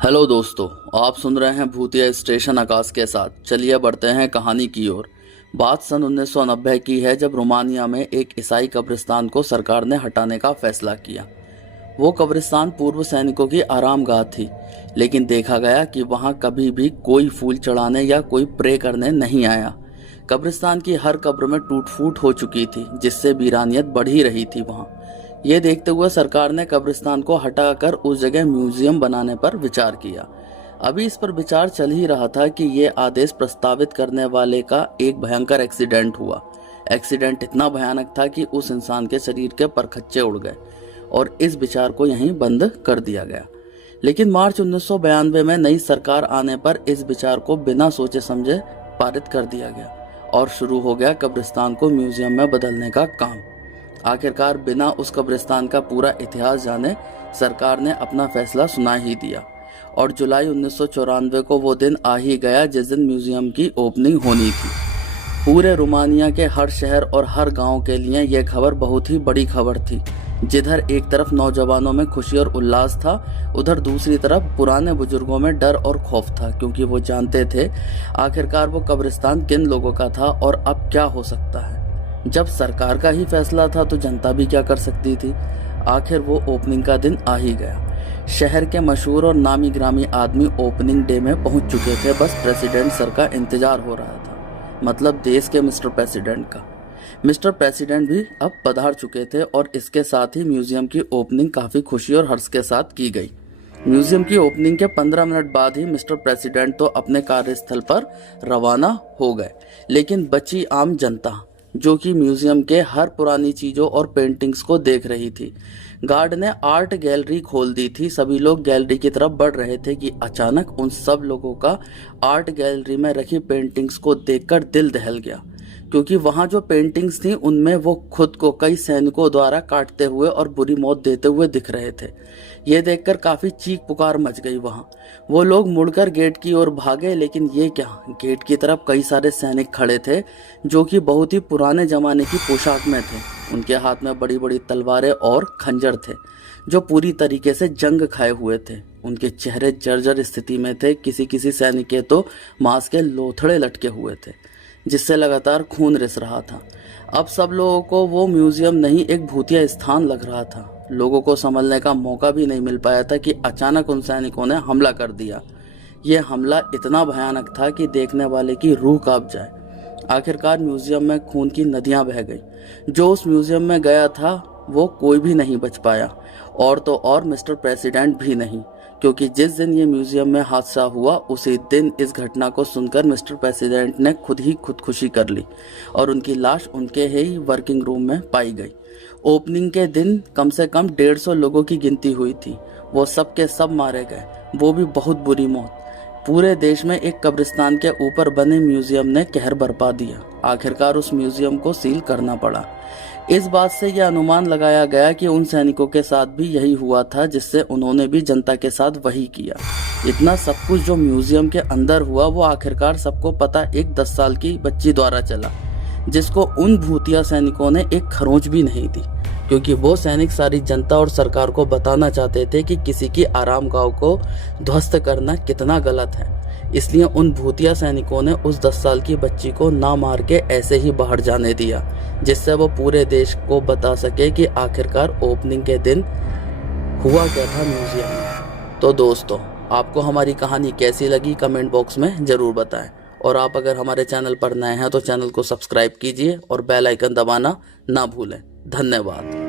Hello दोस्तों, आप सुन रहे हैं भूतिया स्टेशन आकाश के साथ। चलिए बढ़ते हैं कहानी की ओर। बात सन 1990 की है, जब रोमानिया में एक ईसाई कब्रिस्तान को सरकार ने हटाने का फैसला किया। वो कब्रिस्तान पूर्व सैनिकों की आरामगाह थी, लेकिन देखा गया कि वहां कभी भी कोई फूल चढ़ाने या कोई प्रे करने नहीं आया। कब्रिस्तान की हर कब्र में टूट फूट हो चुकी थी, जिससे वीरानियत बढ़ ही रही थी वहां। ये देखते हुए सरकार ने कब्रिस्तान को हटाकर उस जगह म्यूजियम बनाने पर विचार किया। अभी इस पर विचार चल ही रहा था कि ये आदेश प्रस्तावित करने वाले का एक भयंकर एक्सीडेंट हुआ। एक्सीडेंट इतना भयानक था कि उस इंसान के शरीर के परखच्चे उड़ गए और इस विचार को यहीं बंद कर दिया गया। लेकिन मार्च 1992 में नई सरकार आने पर इस विचार को बिना सोचे समझे पारित कर दिया गया और शुरू हो गया कब्रिस्तान को म्यूजियम में बदलने का काम। आखिरकार बिना उस कब्रिस्तान का पूरा इतिहास जाने सरकार ने अपना फैसला सुना ही दिया और जुलाई 1994 को वो दिन आ ही गया जिस दिन म्यूजियम की ओपनिंग होनी थी। पूरे रोमानिया के हर शहर और हर गांव के लिए यह खबर बहुत ही बड़ी खबर थी। जिधर एक तरफ नौजवानों में खुशी और उल्लास था, उधर दूसरी तरफ पुराने बुजुर्गों में डर और खौफ था, क्योंकि वो जानते थे आखिरकार वो कब्रिस्तान किन लोगों का था और अब क्या हो सकता है। जब सरकार का ही फैसला था तो जनता भी क्या कर सकती थी। आखिर वो ओपनिंग का दिन आ ही गया। शहर के मशहूर और नामी ग्रामी आदमी ओपनिंग डे में पहुंच चुके थे। बस प्रेसिडेंट सर का इंतजार हो रहा था, मतलब देश के मिस्टर प्रेसिडेंट का। मिस्टर प्रेसिडेंट भी अब पधार चुके थे और इसके साथ ही म्यूजियम की ओपनिंग काफी खुशी और हर्ष के साथ की गई। म्यूजियम की ओपनिंग के 15 मिनट बाद ही मिस्टर प्रेसिडेंट तो अपने कार्यस्थल पर रवाना हो गए, लेकिन बची आम जनता जो कि म्यूजियम के हर पुरानी चीजों और पेंटिंग्स को देख रही थी। गार्ड ने आर्ट गैलरी खोल दी थी। सभी लोग गैलरी की तरफ बढ़ रहे थे कि अचानक उन सब लोगों का आर्ट गैलरी में रखी पेंटिंग्स को देखकर दिल दहल गया, क्योंकि वहां जो पेंटिंग्स थी उनमें वो खुद को कई सैनिकों द्वारा काटते हुए और बुरी मौत देते हुए दिख रहे थे। ये देखकर काफी चीख पुकार मच गई वहां। वो लोग मुड़कर गेट की ओर भागे, लेकिन ये क्या, गेट की तरफ कई सारे सैनिक खड़े थे जो कि बहुत ही पुराने जमाने की पोशाक में थे। उनके हाथ में बड़ी बड़ी तलवारें और खंजर थे जो पूरी तरीके से जंग खाए हुए थे। उनके चेहरे जर्जर स्थिति में थे। किसी किसी सैनिक के तो मांस के लोथड़े लटके हुए थे, जिससे लगातार खून रिस रहा था। अब सब लोगों को वो म्यूजियम नहीं एक भूतिया स्थान लग रहा था। लोगों को संभलने का मौका भी नहीं मिल पाया था कि अचानक उन सैनिकों ने हमला कर दिया। ये हमला इतना भयानक था कि देखने वाले की रूह कांप जाए। आखिरकार म्यूजियम में खून की नदियां बह गई। जो उस म्यूजियम में गया था वो कोई भी नहीं बच पाया, और तो और मिस्टर प्रेसिडेंट भी नहीं, क्योंकि जिस दिन ये म्यूजियम में हादसा हुआ उसी दिन इस घटना को सुनकर मिस्टर प्रेसिडेंट ने खुद ही खुदकुशी कर ली और उनकी लाश उनके ही वर्किंग रूम में पाई गई। ओपनिंग के दिन कम से कम 150 लोगों की गिनती हुई थी। वो सब के सब मारे गए, वो भी बहुत बुरी मौत। पूरे देश में एक कब्रिस्तान के ऊपर बने म्यूजियम ने कहर बरपा दिया। आखिरकार उस म्यूजियम को सील करना पड़ा। इस बात से यह अनुमान लगाया गया कि उन सैनिकों के साथ भी यही हुआ था, जिससे उन्होंने भी जनता के साथ वही किया। इतना सब कुछ जो म्यूजियम के अंदर हुआ वो आखिरकार सबको पता एक 10 साल की बच्ची द्वारा चला, जिसको उन भूतिया सैनिकों ने एक खरोंच भी नहीं दी, क्योंकि वो सैनिक सारी जनता और सरकार को बताना चाहते थे कि किसी की आरामगाह को ध्वस्त करना कितना गलत है। इसलिए उन भूतिया सैनिकों ने उस 10 साल की बच्ची को ना मार के ऐसे ही बाहर जाने दिया, जिससे वो पूरे देश को बता सके कि आखिरकार ओपनिंग के दिन हुआ क्या था म्यूजियम में। तो दोस्तों, आपको हमारी कहानी कैसी लगी कमेंट बॉक्स में ज़रूर बताएं, और आप अगर हमारे चैनल पर नए हैं तो चैनल को सब्सक्राइब कीजिए और बेल आइकन दबाना ना भूलें। धन्यवाद।